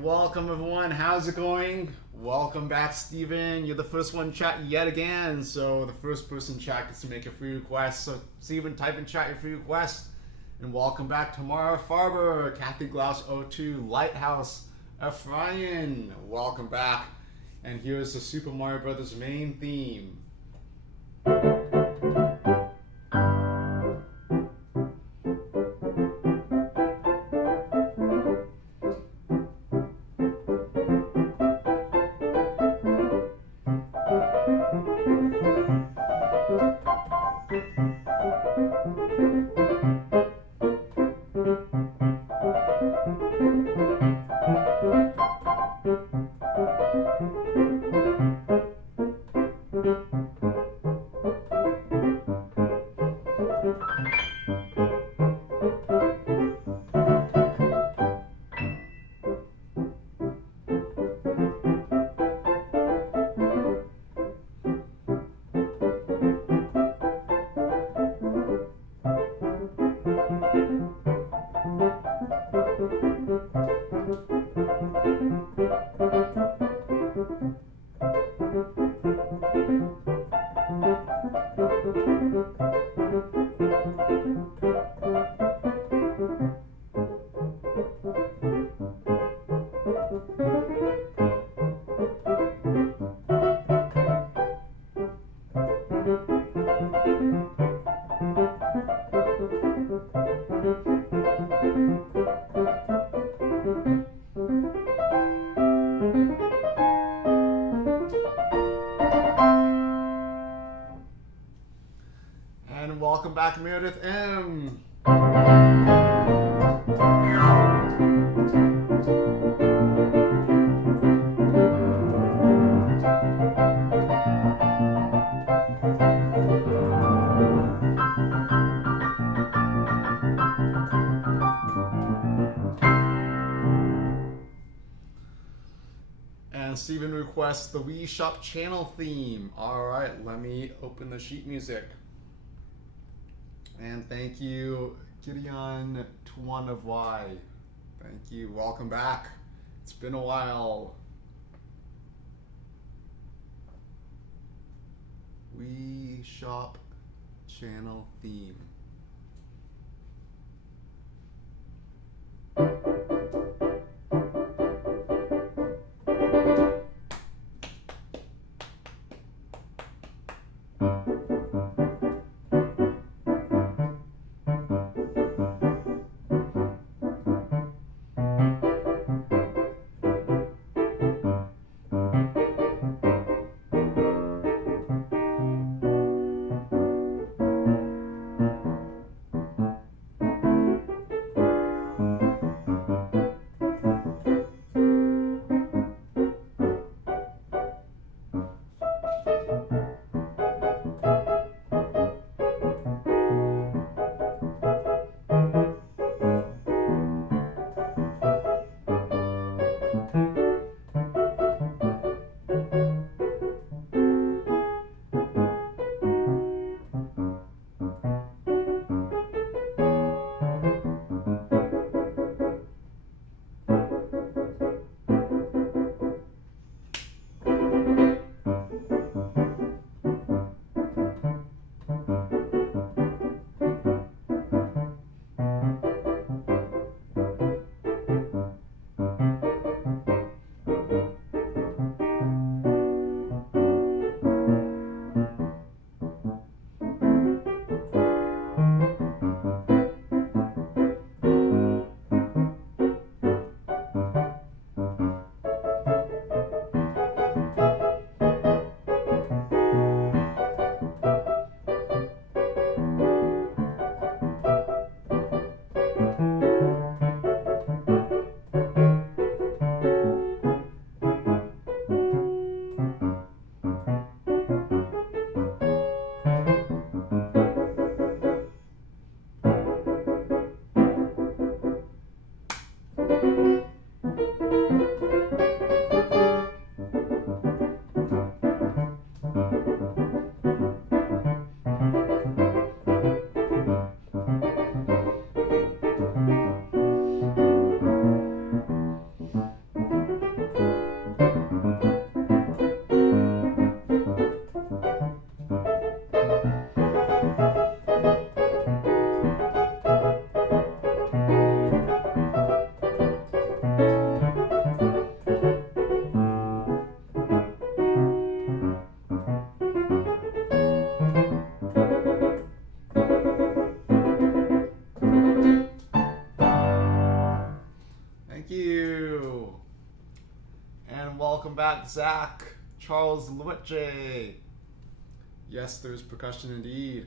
And welcome everyone, how's it going? Welcome back, Steven. You're the first one in chat yet again. So the first person in chat gets to make a free request. So Steven, type in chat your free request. And welcome back Tamara Farber, Kathy Glaus 02, Lighthouse, Ephraim. Welcome back. And here's the Super Mario Brothers main theme. And welcome back, Meredith M. And Steven requests the Wii Shop channel theme. All right, let me open the sheet music. And thank you, Gideon Tuan of Y. Thank you. Welcome back. It's been a while. Wii Shop channel theme. And welcome back, Zach. Charles Luiche. Yes, there's percussion indeed.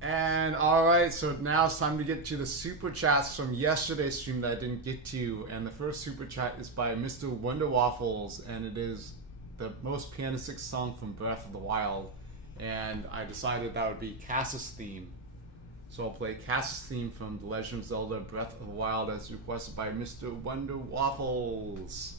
And alright, so now it's time to get to the super chats from yesterday's stream that I didn't get to. And the first super chat is by Mr. Wonder Waffles, and it is the most pianistic song from Breath of the Wild. And I decided that would be Cass's theme. So I'll play Cass's theme from The Legend of Zelda Breath of the Wild as requested by Mr. Wonder Waffles.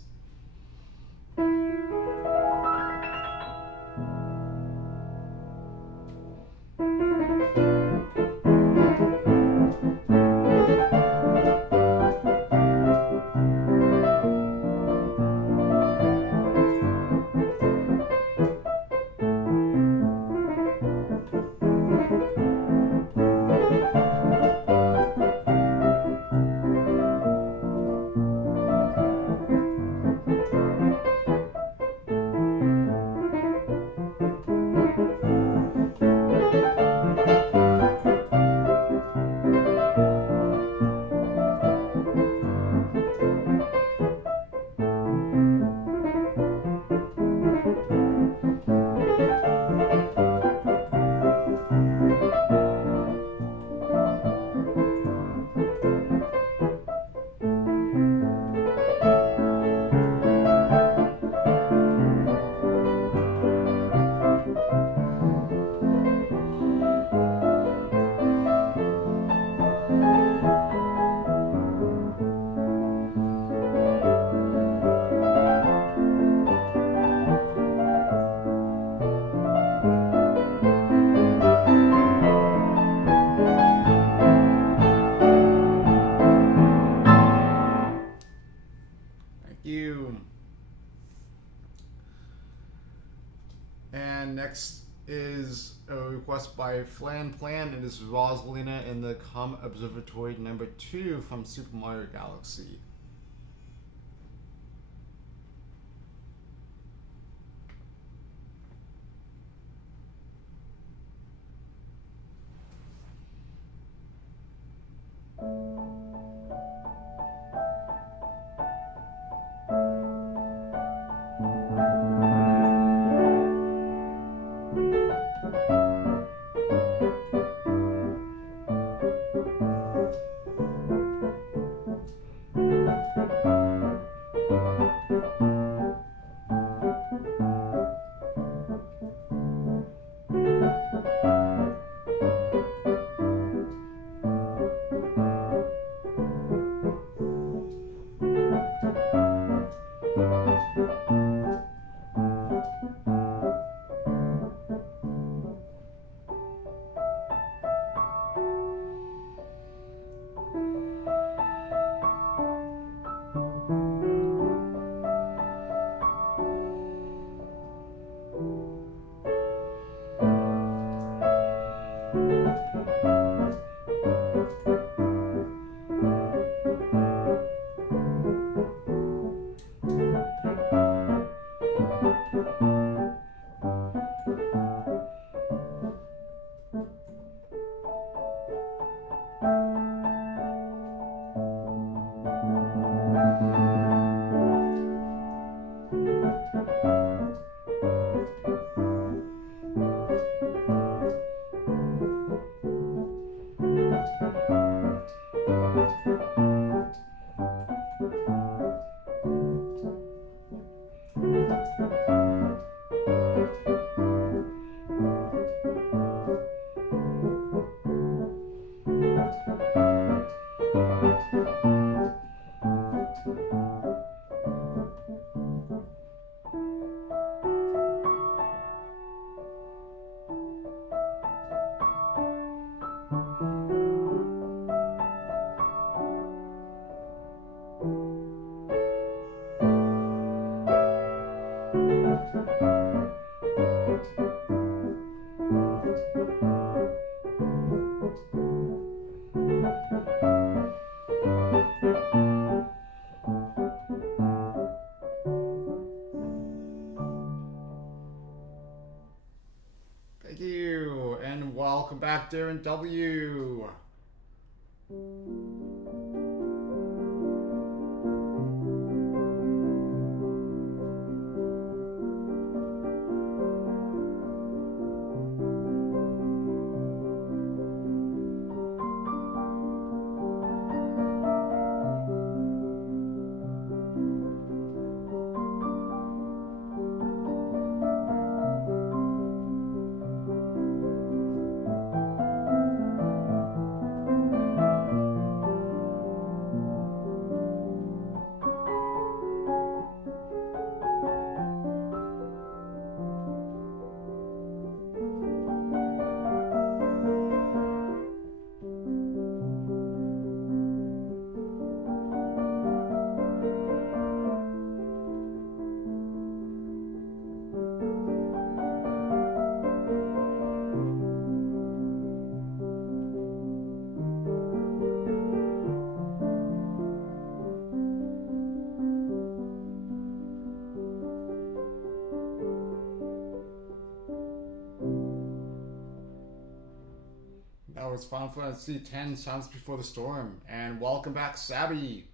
And next is a request by Flan Plan. It is Rosalina in the Comet Observatory number 2 from Super Mario Galaxy. Welcome back, Darren W. it's Final Fantasy X Silence Before the Storm. And welcome back, Sabby.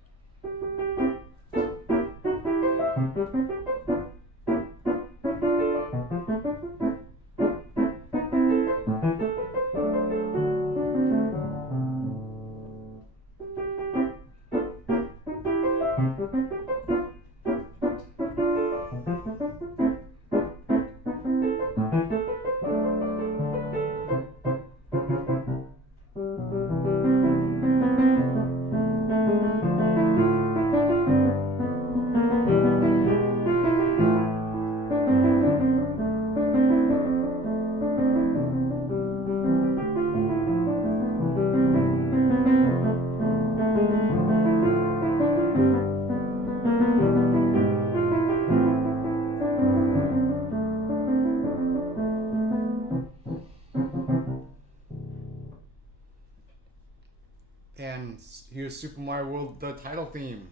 And here's Super Mario World, the title theme.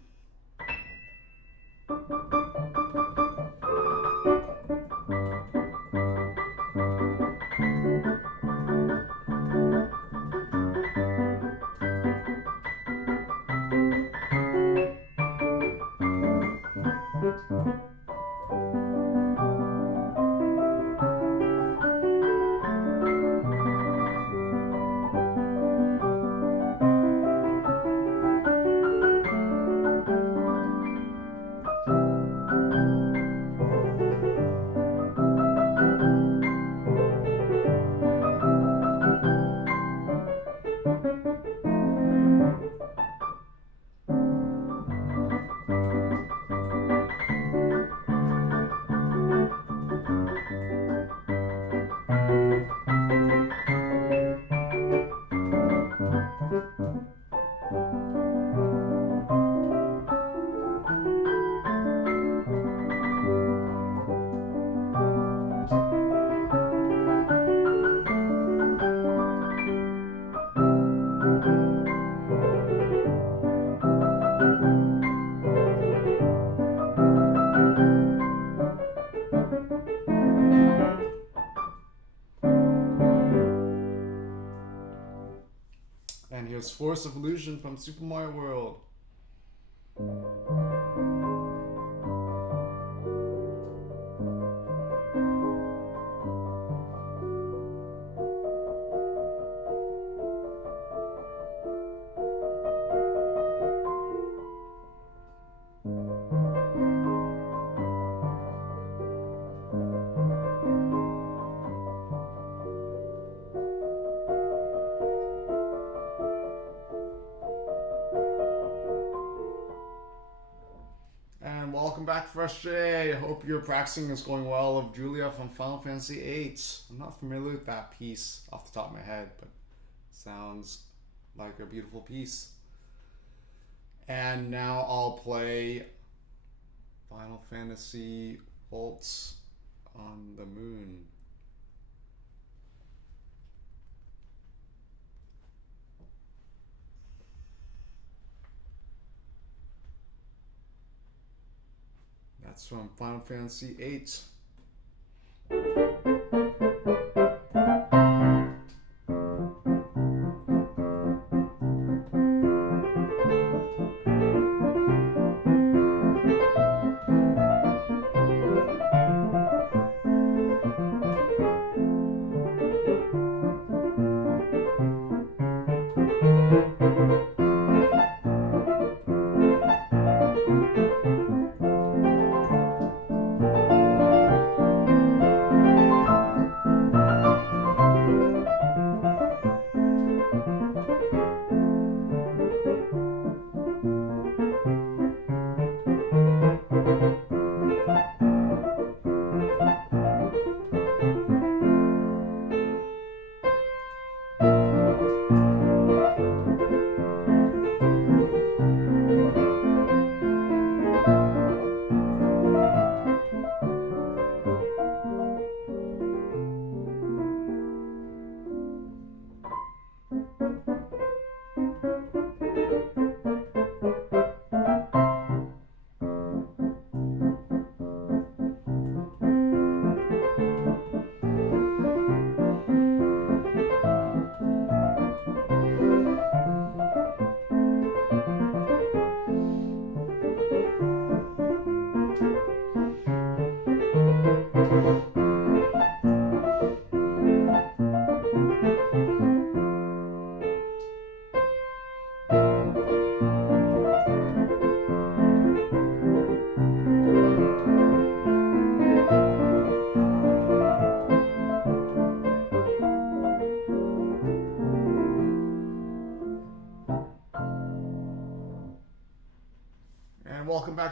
And here's Force of Illusion from Super Mario World. And welcome back, Fresh J. I hope your practicing is going well of Julia from Final Fantasy VIII. I'm not familiar with that piece off the top of my head, but sounds like a beautiful piece. And now I'll play Final Fantasy Waltz on the Moon. That's from Final Fantasy VIII.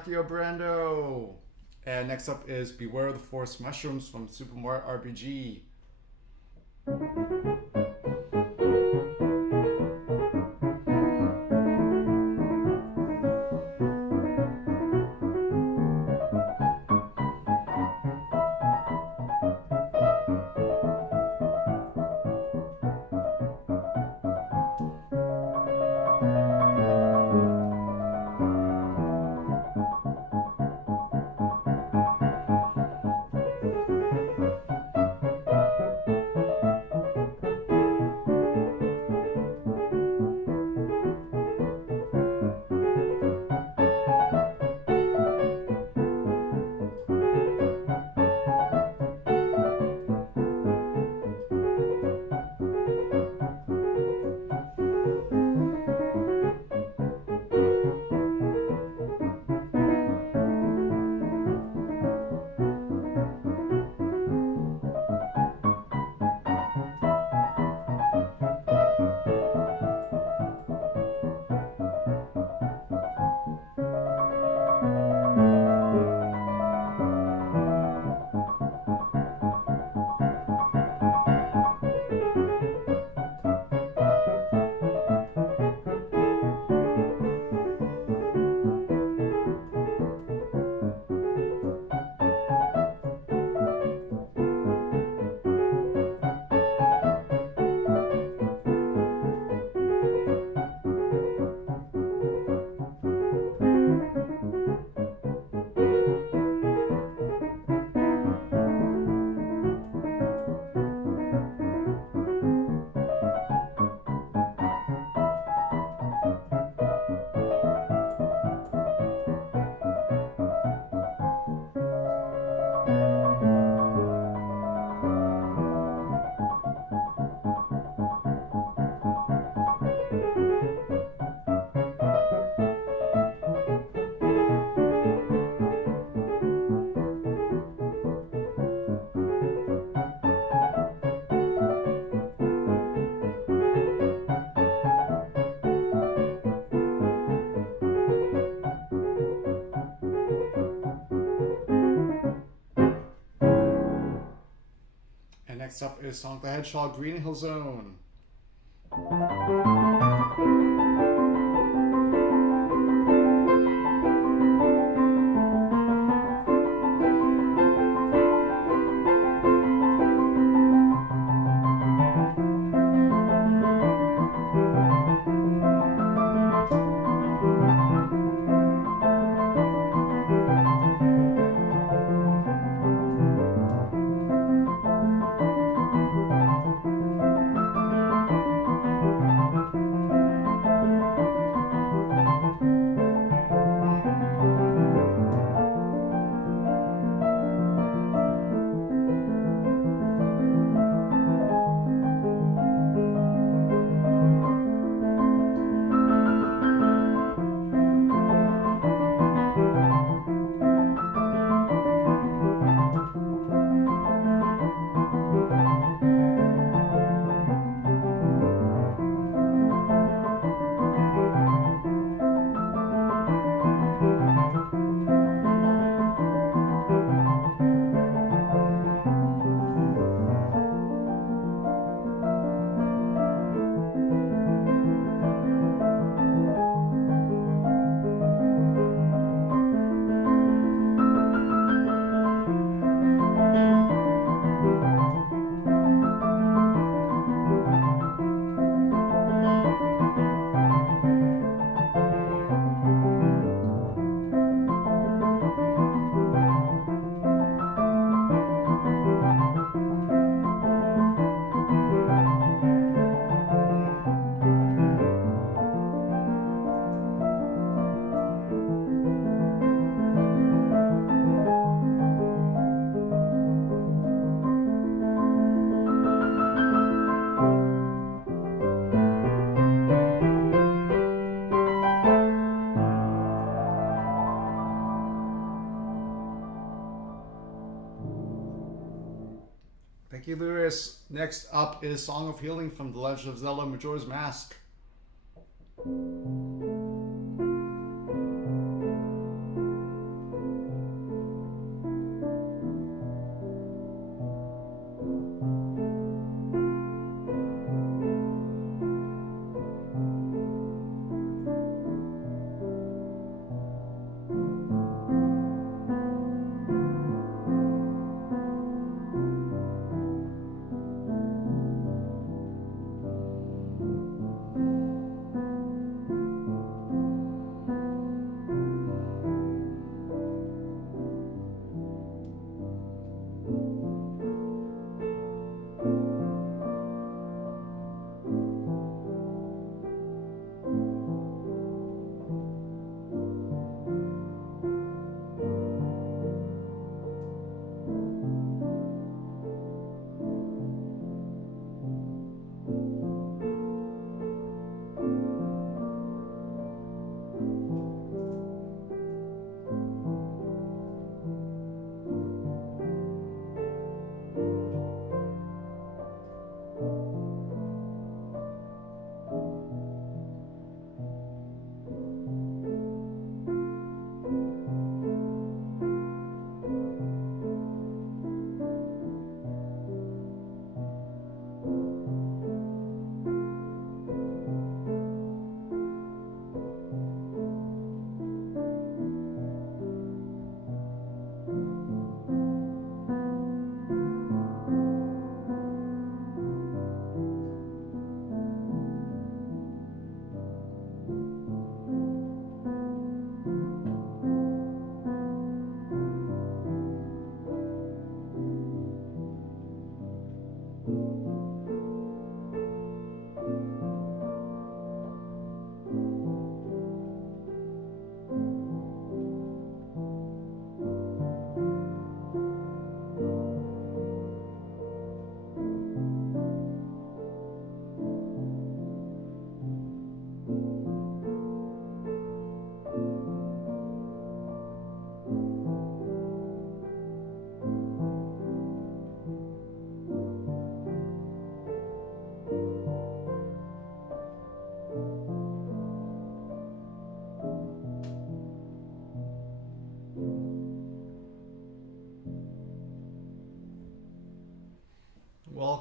after you, Brando. And next up is Beware the Forest Mushrooms from Super Mario RPG. Next up is Sonic the Hedgehog Green Hill Zone. Thank you, Lewis. Next up is Song of Healing from The Legend of Zelda Majora's Mask.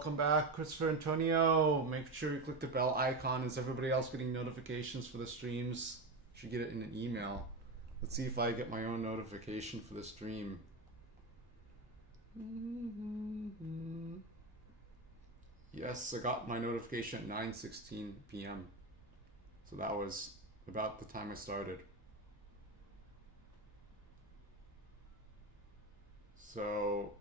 welcome back, Christopher Antonio. Make sure you click the bell icon. Is everybody else getting notifications for the streams? Should get it in an email. Let's see if I get my own notification for the stream. Yes, I got my notification at 9:16 p.m. So that was about the time I started. So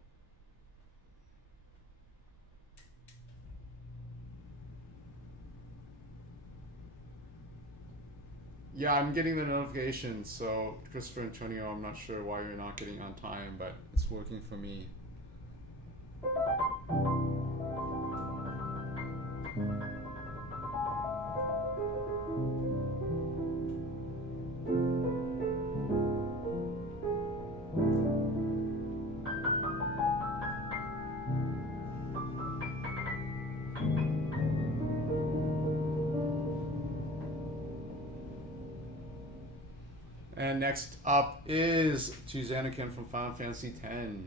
yeah, I'm getting the notification. So Christopher Antonio, I'm not sure why you're not getting on time, but it's working for me. And next up is Anakin from Final Fantasy X.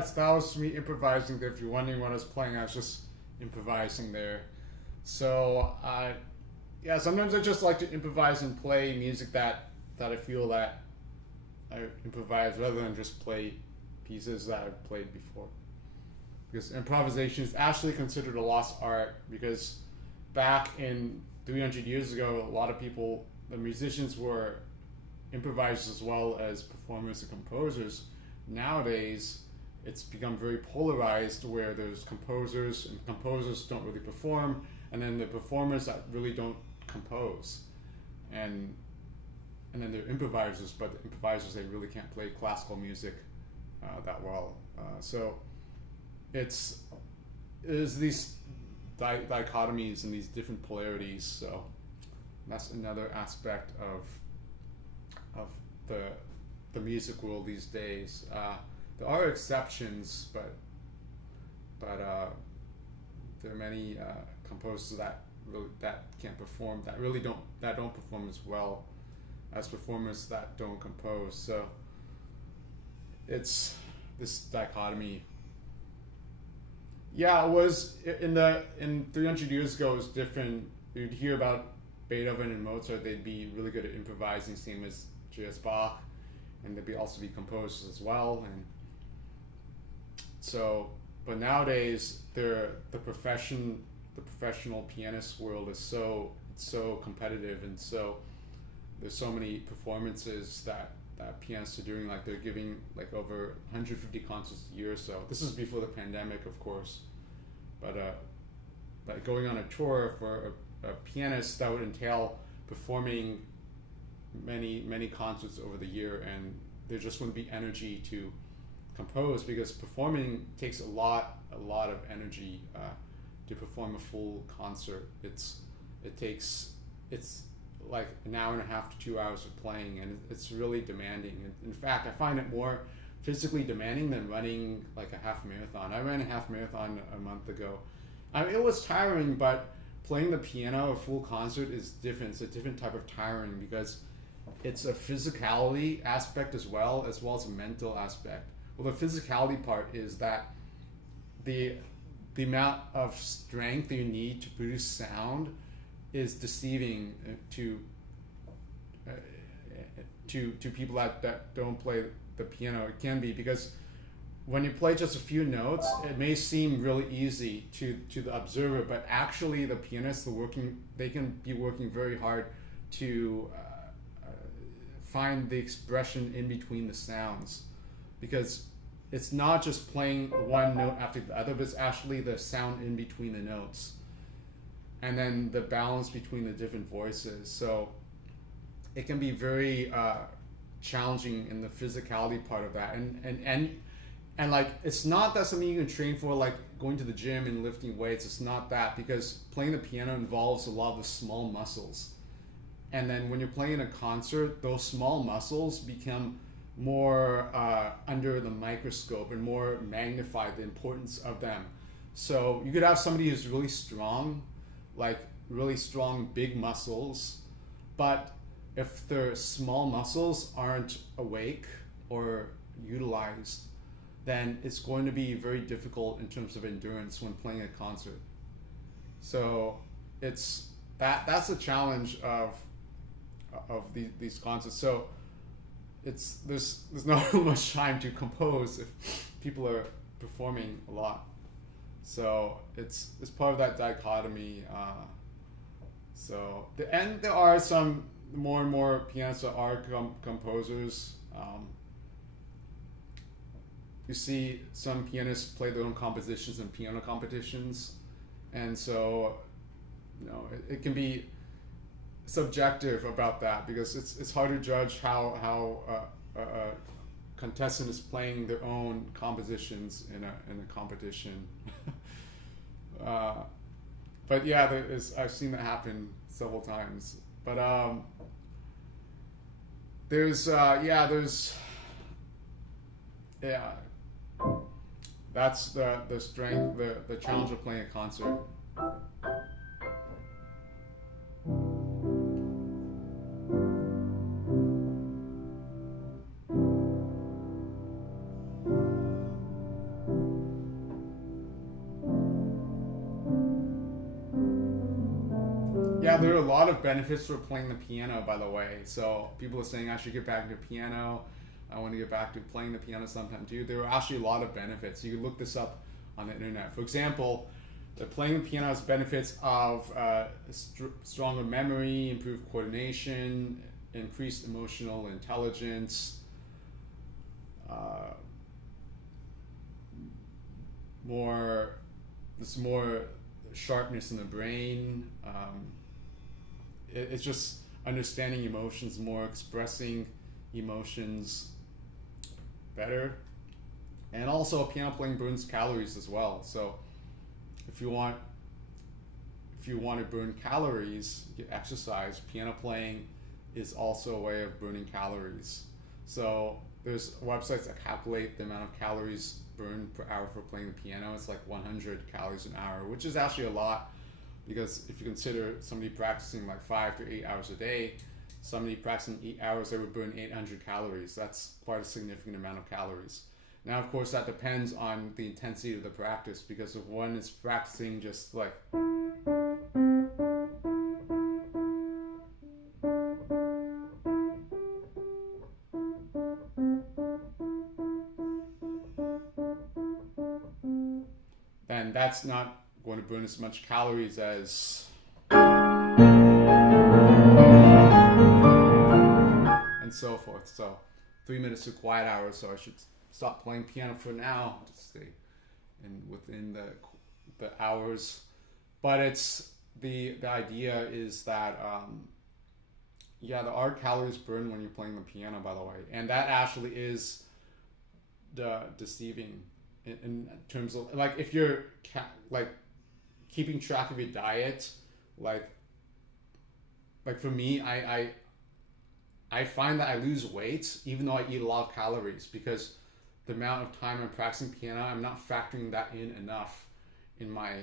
that was me improvising there. If you're wondering what I was playing, I was just improvising there. So yeah, sometimes I just like to improvise and play music that I feel that I improvise rather than just play pieces that I've played before. Because improvisation is actually considered a lost art, because back in 300 years ago, a lot of people, the musicians, were improvisers as well as performers and composers. Nowadays, it's become very polarized, where there's composers, and composers don't really perform, and then the performers that really don't compose. And then they're improvisers, but the improvisers, they really can't play classical music that well. So it's these dichotomies and these different polarities. So that's another aspect of the music world these days. There are exceptions, but there are many composers that can't perform, that don't perform as well as performers that don't compose. So it's this dichotomy. Yeah, it was in 300 years ago. It was different. You'd hear about Beethoven and Mozart. They'd be really good at improvising, same as J.S. Bach, and they'd also be composers as well. And so, but nowadays, the professional pianist world is so competitive, and so there's so many performances that pianists are doing. Like, they're giving like over 150 concerts a year or so. This is before the pandemic, of course, but going on a tour for a pianist, that would entail performing many concerts over the year, and there just wouldn't be energy to compose, because performing takes a lot of energy to perform a full concert. It's like an hour and a half to 2 hours of playing, and it's really demanding. In fact, I find it more physically demanding than running like a half marathon. I ran a half marathon a month ago. I mean, it was tiring, but playing the piano a full concert is different. It's a different type of tiring, because it's a physicality aspect as well as a mental aspect. Well, the physicality part is that the amount of strength you need to produce sound is deceiving to people that don't play the piano. It can be, because when you play just a few notes, it may seem really easy to the observer, but actually the pianists they can be working very hard to find the expression in between the sounds, because it's not just playing one note after the other, but it's actually the sound in between the notes, and then the balance between the different voices. So it can be very challenging in the physicality part of that, and like, it's not that something you can train for, like going to the gym and lifting weights. It's not that, because playing the piano involves a lot of the small muscles, and then when you're playing a concert, those small muscles become more under the microscope and more magnified, the importance of them. So you could have somebody who's really strong, like really strong big muscles, but if their small muscles aren't awake or utilized, then it's going to be very difficult in terms of endurance when playing a concert. So that's a challenge of these concerts. So there's not much time to compose if people are performing a lot. So it's part of that dichotomy. And there are some more and more pianists that are composers. You see some pianists play their own compositions in piano competitions, and so it can be subjective about that, because it's hard to judge how a contestant is playing their own compositions in a competition. But yeah, I've seen that happen several times. But that's the strength, the challenge of playing a concert. Yeah, there are a lot of benefits for playing the piano, by the way. So people are saying I should get back into piano. I want to get back to playing the piano sometime too. There are actually a lot of benefits. You can look this up on the internet. For example, the playing the piano has benefits of stronger memory, improved coordination, increased emotional intelligence, more sharpness in the brain. It's just understanding emotions more, expressing emotions better, and also piano playing burns calories as well. So if you want to burn calories, get exercise. Piano playing is also a way of burning calories. So there's websites that calculate the amount of calories burned per hour for playing the piano. It's like 100 calories an hour, which is actually a lot, because if you consider somebody practicing like 5 to 8 hours a day, somebody practicing 8 hours, they would burn 800 calories. That's quite a significant amount of calories. Now, of course, that depends on the intensity of the practice, because if one is practicing just like then that's not going to burn as much calories as and so forth. So 3 minutes to quiet hour, so I should stop playing piano for now, just stay within the hours. But it's the idea is that there are calories burned when you're playing the piano, by the way, and that actually is deceiving in terms of, like, if you're like keeping track of your diet, like for me, I find that I lose weight even though I eat a lot of calories, because the amount of time I'm practicing piano, I'm not factoring that in enough in my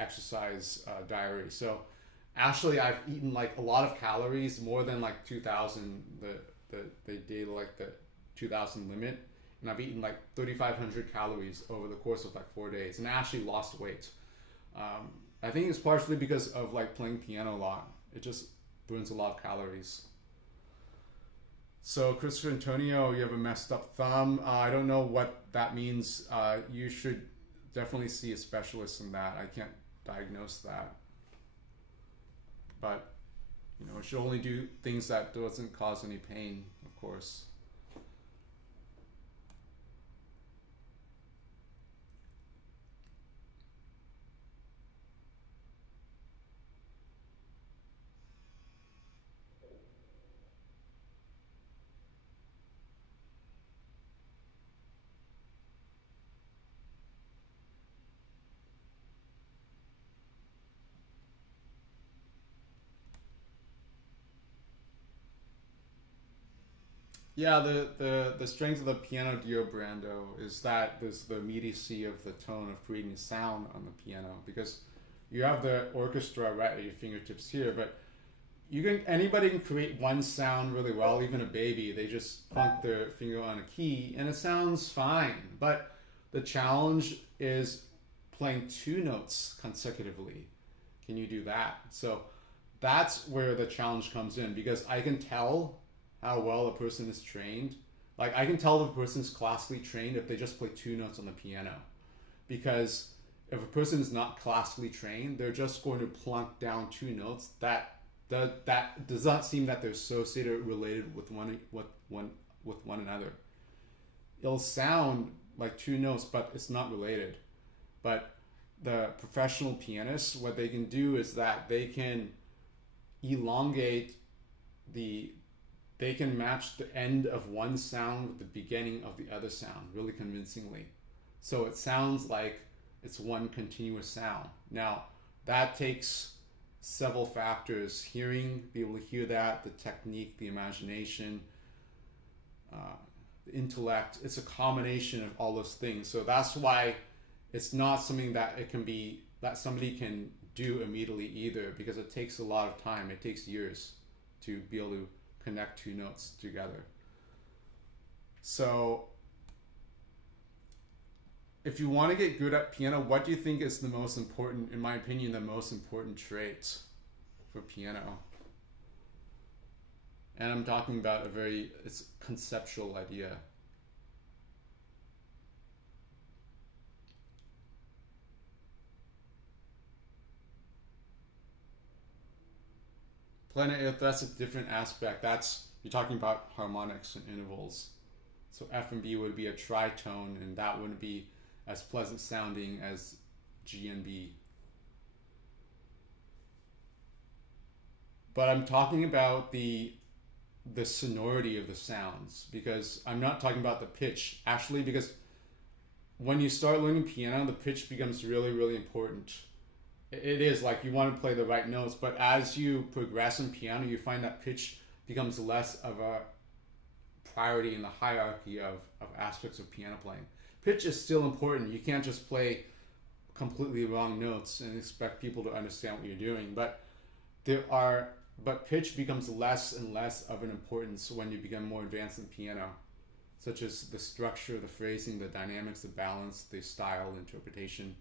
exercise diary. So actually, I've eaten like a lot of calories, more than like 2,000. They did like the 2,000 limit, and I've eaten like 3,500 calories over the course of like 4 days, and I actually lost weight. I think it's partially because of like playing piano a lot. It just burns a lot of calories. So Christopher Antonio, you have a messed up thumb. I don't know what that means. You should definitely see a specialist in that. I can't diagnose that. But, you know, it should only do things that doesn't cause any pain, of course. Yeah, the strength of the piano Dio Brando is that there's the immediacy of the tone of creating a sound on the piano, because you have the orchestra right at your fingertips here, but anybody can create one sound really well, even a baby. They just plunk their finger on a key and it sounds fine. But the challenge is playing 2 notes consecutively. Can you do that? So that's where the challenge comes in, because I can tell how well a person is trained. Like, I can tell if a person's classically trained if they just play 2 notes on the piano. Because if a person is not classically trained, they're just going to plunk down 2 notes that does not seem that they're associated or related with one another. It'll sound like 2 notes, but it's not related. But the professional pianists, what they can do is that they can elongate they can match the end of one sound with the beginning of the other sound really convincingly. So it sounds like it's one continuous sound. Now, that takes several factors: hearing, be able to hear that, the technique, the imagination, the intellect. It's a combination of all those things. So that's why it's not something that somebody can do immediately either, because it takes a lot of time. It takes years to be able to connect 2 notes together. So if you want to get good at piano, what do you think is the most important, in my opinion, the most important trait? for piano. And I'm talking about it's conceptual idea. Planar eighth, that's a different aspect. You're talking about harmonics and intervals. So F and B would be a tritone, and that wouldn't be as pleasant sounding as G and B. But I'm talking about the sonority of the sounds, because I'm not talking about the pitch, actually, because when you start learning piano, the pitch becomes really, really important. It is like you want to play the right notes, but as you progress in piano, you find that pitch becomes less of a priority in the hierarchy of aspects of piano playing. Pitch is still important. You can't just play completely wrong notes and expect people to understand what you're doing. But pitch becomes less and less of an importance when you become more advanced in piano, such as the structure, the phrasing, the dynamics, the balance, the style, interpretation.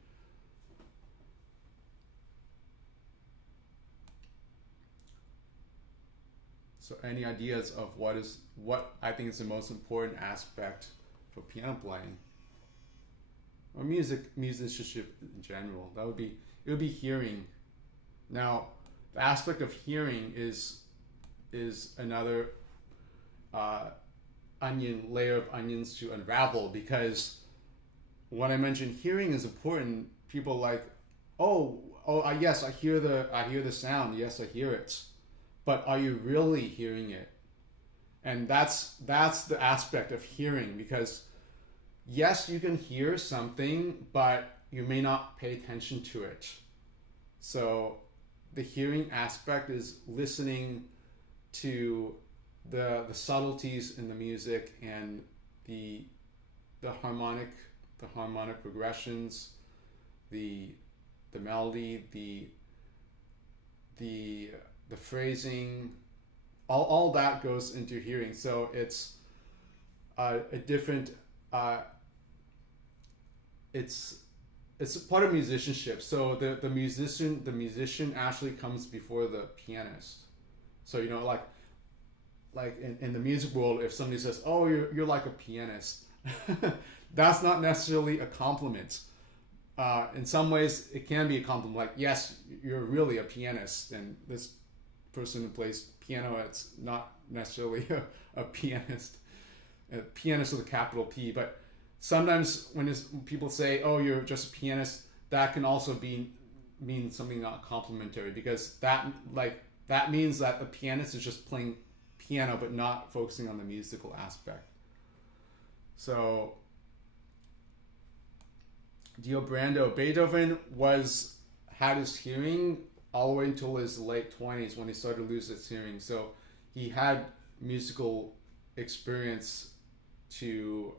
So any ideas of what I think is the most important aspect for piano playing or musicianship in general? It would be hearing. Now, the aspect of hearing is another layer of onions to unravel, because when I mention hearing is important, people are like, yes, I hear the sound. Yes, I hear it. But are you really hearing it? And that's the aspect of hearing, because yes, you can hear something, but you may not pay attention to it. So the hearing aspect is listening to the subtleties in the music and the harmonic progressions, the melody, the phrasing, all that goes into hearing. So it's a different it's part of musicianship. So the musician actually comes before the pianist. So like in the music world, if somebody says, "Oh, you're like a pianist," that's not necessarily a compliment. In some ways, it can be a compliment. Like, yes, you're really a pianist, and this person who plays piano, it's not necessarily a pianist. A pianist with a capital P. But sometimes when people say, "Oh, you're just a pianist," that can also mean something not complimentary, because that means that the pianist is just playing piano but not focusing on the musical aspect. So Dio Brando, Beethoven had his hearing all the way until his late 20s, when he started to lose his hearing. So he had musical experience to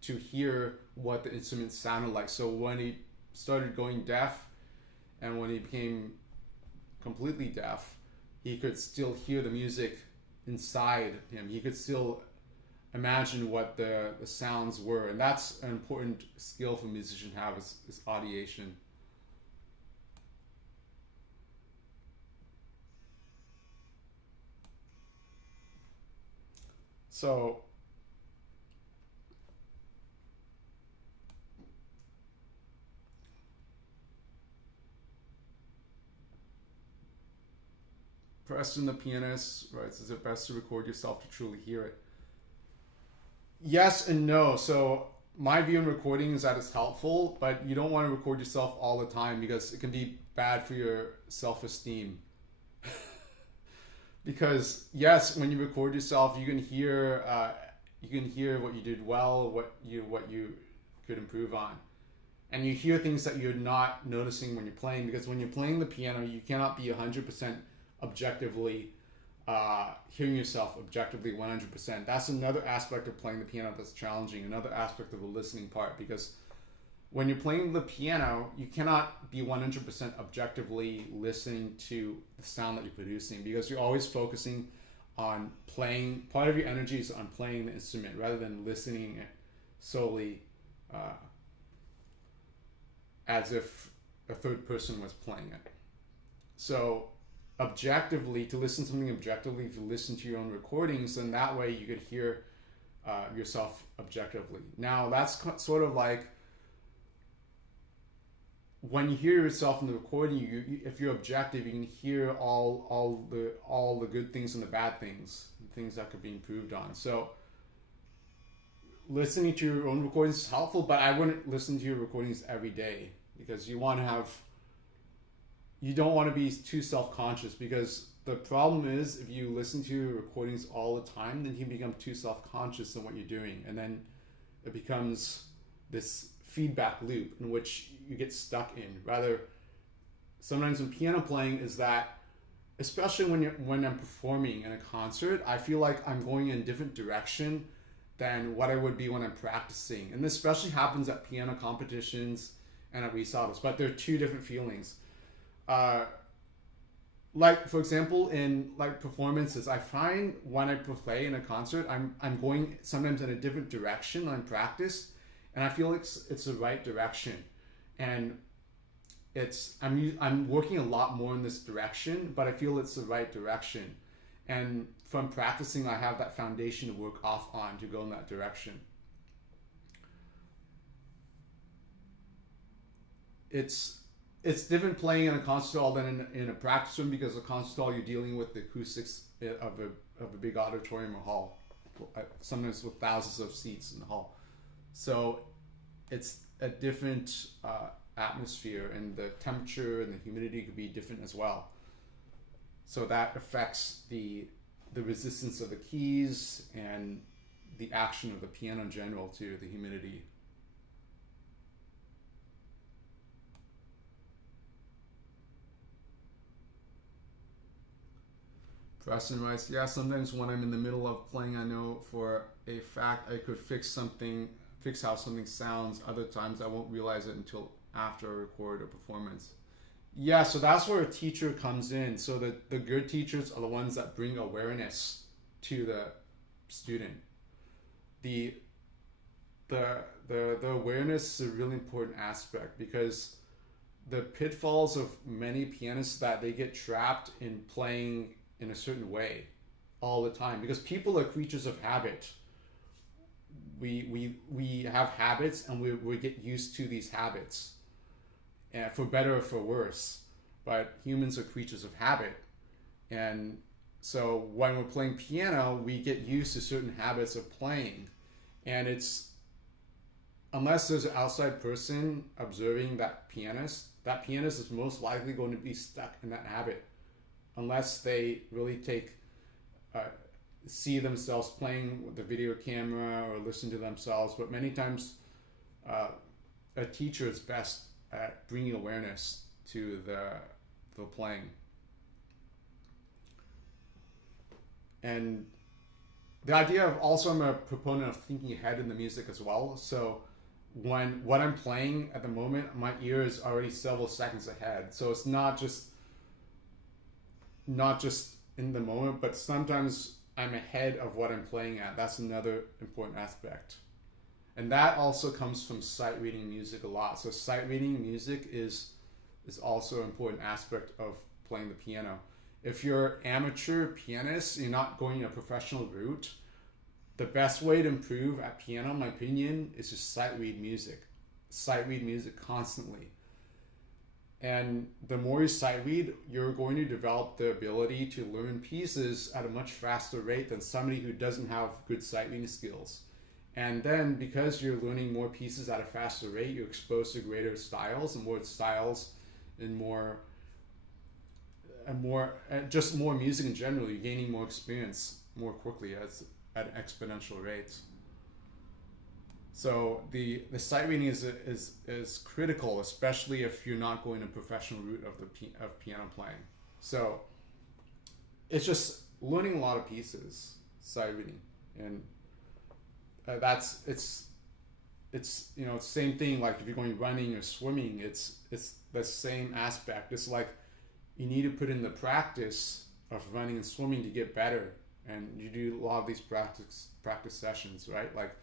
hear what the instrument sounded like. So when he started going deaf, and when he became completely deaf, he could still hear the music inside him. He could still imagine what the sounds were, and that's an important skill for musicians to have, is audiation. So Preston, the pianist, writes, "Is it best to record yourself to truly hear it?" Yes and no. So my view on recording is that it's helpful, but you don't want to record yourself all the time, because it can be bad for your self-esteem. Because yes, when you record yourself, you can hear what you did well, what you could improve on, and you hear things that you're not noticing when you're playing. Because when you're playing the piano, you cannot be 100% objectively hearing yourself objectively 100%. That's another aspect of playing the piano that's challenging, another aspect of the listening part, because when you're playing the piano, you cannot be 100% objectively listening to the sound that you're producing, because you're always focusing on playing. Part of your energy is on playing the instrument rather than listening solely as if a third person was playing it. So objectively, to listen to something objectively, to listen to your own recordings, and that way you could hear yourself objectively. Now that's sort of like when you hear yourself in the recording, if you're objective, you can hear all the good things and the bad things, things that could be improved on. So listening to your own recordings is helpful, but I wouldn't listen to your recordings every day, because you don't want to be too self-conscious, because the problem is if you listen to your recordings all the time, then you become too self-conscious in what you're doing, and then it becomes this feedback loop in which you get stuck in. Rather, sometimes when piano playing is that, especially when I'm performing in a concert, I feel like I'm going in a different direction than what I would be when I'm practicing. And this especially happens at piano competitions and at recitals, but they're two different feelings. Like for example, in like performances, I find when I play in a concert, I'm going sometimes in a different direction than practice, and I feel like it's the right direction, and I'm working a lot more in this direction, but I feel it's the right direction, and from practicing, I have that foundation to work off on to go in that direction. It's different playing in a concert hall than in a practice room, because a concert hall you're dealing with the acoustics of a big auditorium or hall, sometimes with thousands of seats in the hall. So it's a different atmosphere, and the temperature and the humidity could be different as well. So that affects the resistance of the keys and the action of the piano in general too, the humidity. Preston writes, yeah, sometimes when I'm in the middle of playing, I know for a fact I could fix how something sounds. Other times I won't realize it until after I record a performance. Yeah, so that's where a teacher comes in. So the good teachers are the ones that bring awareness to the student. The awareness is a really important aspect, because the pitfalls of many pianists that they get trapped in playing in a certain way all the time, because people are creatures of habit. We have habits, and we get used to these habits, and for better or for worse. But humans are creatures of habit, and so when we're playing piano, we get used to certain habits of playing, and it's, unless there's an outside person observing that pianist is most likely going to be stuck in that habit, unless they really see themselves playing with the video camera or listen to themselves. But many times a teacher is best at bringing awareness to the playing. And the idea of, also I'm a proponent of thinking ahead in the music as well. So what I'm playing at the moment, my ear is already several seconds ahead. So it's not just in the moment, but sometimes I'm ahead of what I'm playing at. That's another important aspect. And that also comes from sight reading music a lot. So sight reading music is also an important aspect of playing the piano. If you're amateur pianist, you're not going a professional route, the best way to improve at piano, in my opinion, is to sight read music. Sight read music constantly. And the more you sight read, you're going to develop the ability to learn pieces at a much faster rate than somebody who doesn't have good sight reading skills. And then because you're learning more pieces at a faster rate, you're exposed to greater styles and more just more music in general. You're gaining more experience more quickly at exponential rates. So the sight reading is critical, especially if you're not going a professional route of piano playing. So it's just learning a lot of pieces, sight reading, and it's same thing. Like if you're going running or swimming, it's the same aspect. It's like you need to put in the practice of running and swimming to get better, and you do a lot of these practice sessions, right? Like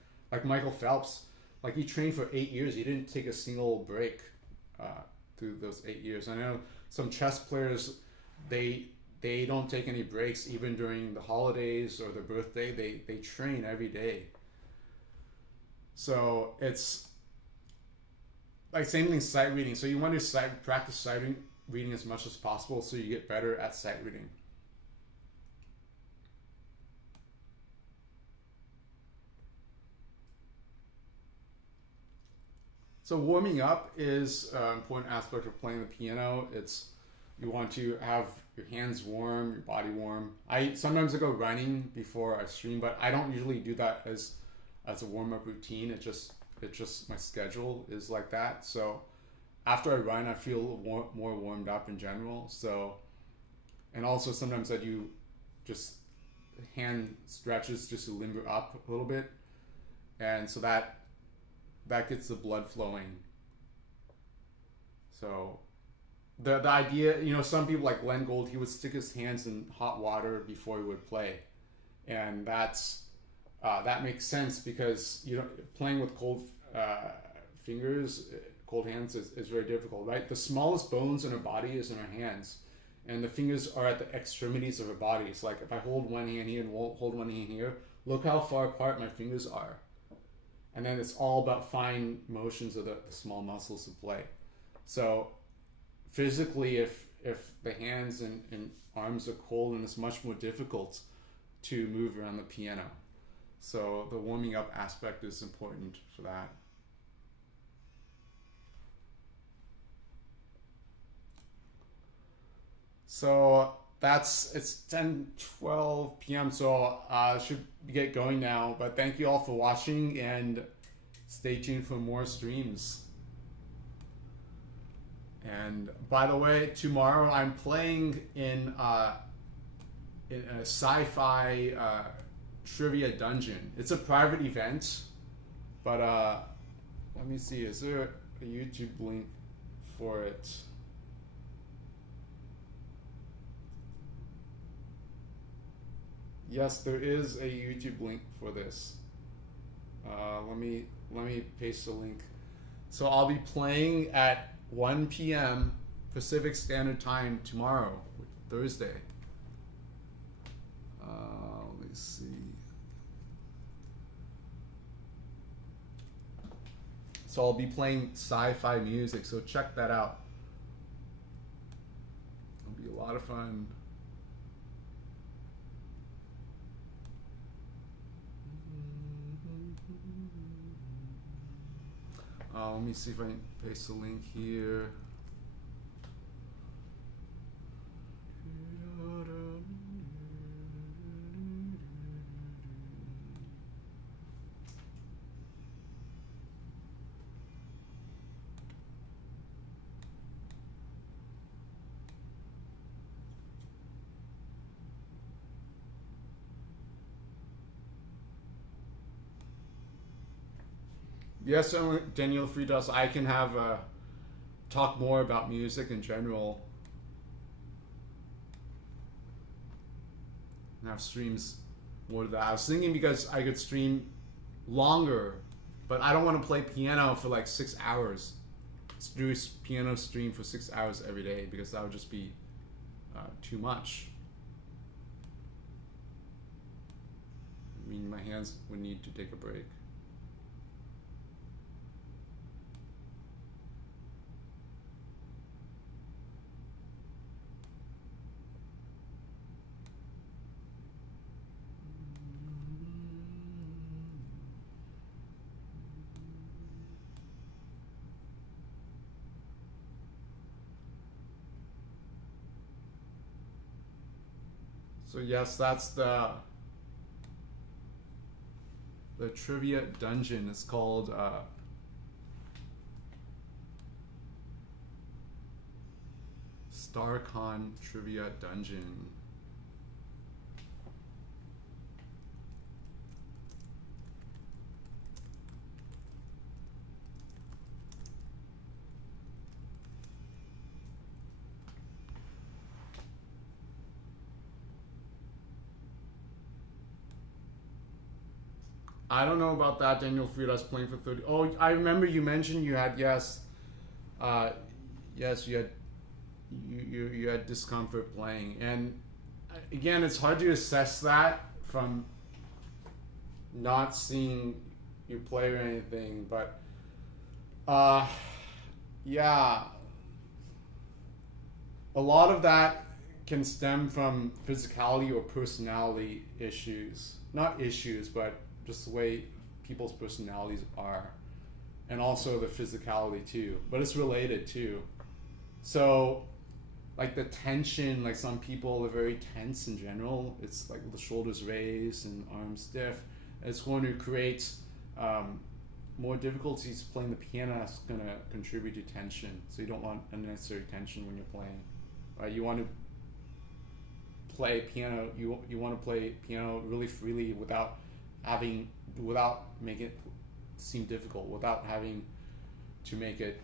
Michael Phelps, like he trained for 8 years. He didn't take a single break through those 8 years. I know some chess players, they they don't take any breaks even during the holidays or their birthday. They train every day. So it's like same thing sight reading. So you want to practice sight reading as much as possible so you get better at sight reading. So warming up is an important aspect of playing the piano. You want to have your hands warm, your body warm. Sometimes I go running before I stream, but I don't usually do that as a warm-up routine. It just my schedule is like that. So after I run, I feel more warmed up in general. So, and also sometimes I do just hand stretches just to limber up a little bit, and so that gets the blood flowing. So the idea, some people like Glenn Gould, he would stick his hands in hot water before he would play, and that makes sense because playing with cold fingers, cold hands is very difficult, right? The smallest bones in our body is in our hands, and the fingers are at the extremities of our bodies. Like if I hold one hand here and hold one hand here, look how far apart my fingers are. And then it's all about fine motions of the small muscles to play. So physically, if the hands and arms are cold, then it's much more difficult to move around the piano. So the warming up aspect is important for that. So it's 10:12 p.m. so I should get going now, but thank you all for watching and stay tuned for more streams. And by the way, tomorrow I'm playing in a sci-fi trivia dungeon. It's a private event, but let me see, is there a YouTube link for it? Yes, there is a YouTube link for this. Let me paste the link. So I'll be playing at 1 p.m. Pacific Standard Time tomorrow, Thursday. Let me see. So I'll be playing sci-fi music, so check that out. It'll be a lot of fun. Let me see if I can paste the link here. Yes, Daniel Friedus, I can have talk more about music in general and have streams more of that. I was thinking because I could stream longer, but I don't want to play piano for like 6 hours. Do a piano stream for 6 hours every day because that would just be too much. I mean, my hands would need to take a break. So yes, that's the trivia dungeon. It's called StarCon Trivia Dungeon. I don't know about that, Daniel Friedus playing for 30. Oh, I remember you mentioned you had, yes, you had discomfort playing, and again, it's hard to assess that from not seeing you play or anything, but yeah, a lot of that can stem from physicality or personality issues. Not issues, but just the way people's personalities are. And also the physicality too. But it's related too. So, like the tension, like some people are very tense in general. It's like the shoulders raised and arms stiff. It's going to create more difficulties playing the piano. That's going to contribute to tension. So you don't want unnecessary tension when you're playing. Right? You want to play piano. You want to play piano really freely without making it seem difficult, without having to make it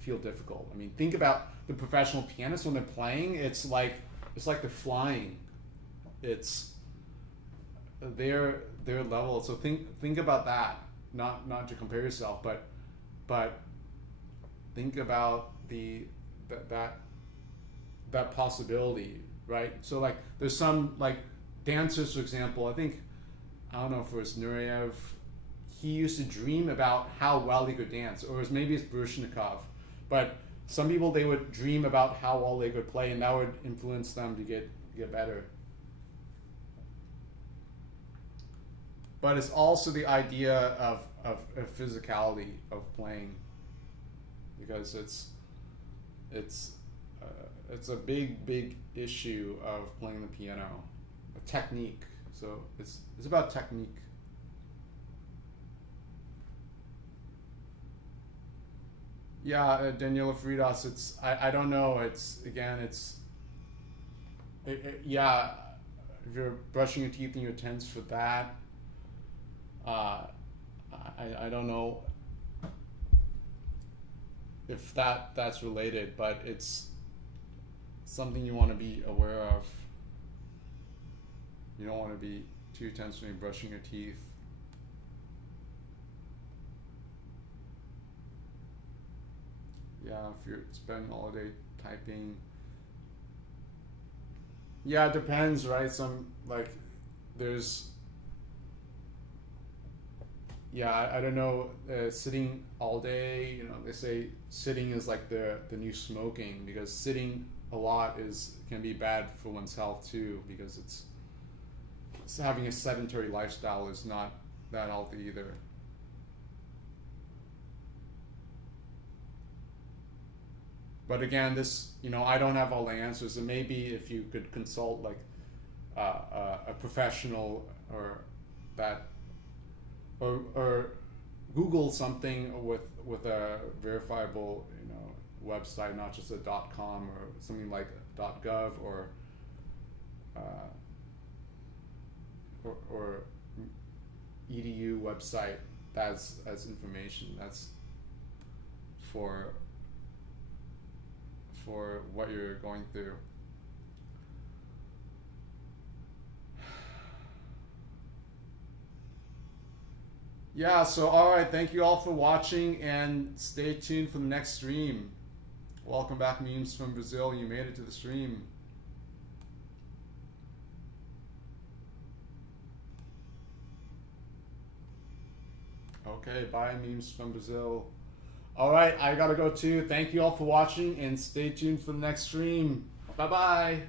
feel difficult. I mean, think about the professional pianists when they're playing. It's like they're flying. It's their level. So think about that. Not to compare yourself, but think about that possibility, right? So like there's some like dancers, for example. I don't know if it was Nureyev. He used to dream about how well he could dance, or maybe it's Baryshnikov. But some people, they would dream about how well they could play, and that would influence them to get better. But it's also the idea of physicality of playing, because it's a big issue of playing the piano, a technique. So it's about technique. Yeah, Daniela Fridas. I don't know. Yeah. If you're brushing your teeth and you're tense for that, I don't know if that's related, but it's something you want to be aware of. You don't want to be too tense when you're brushing your teeth. Yeah, if you're spending all day typing. Yeah, it depends, right? I don't know, sitting all day, they say sitting is like the new smoking, because sitting a lot can be bad for one's health too, because it's having a sedentary lifestyle is not that healthy either. But again, I don't have all the answers. And maybe if you could consult like a professional or Google something with a verifiable website, not just a .com or something like .gov or edu website as information. That's for what you're going through. Yeah, so alright, thank you all for watching, and stay tuned for the next stream. Welcome back, memes from Brazil. You made it to the stream. Okay, bye, memes from Brazil. Alright, I gotta go too. Thank you all for watching, and stay tuned for the next stream. Bye bye.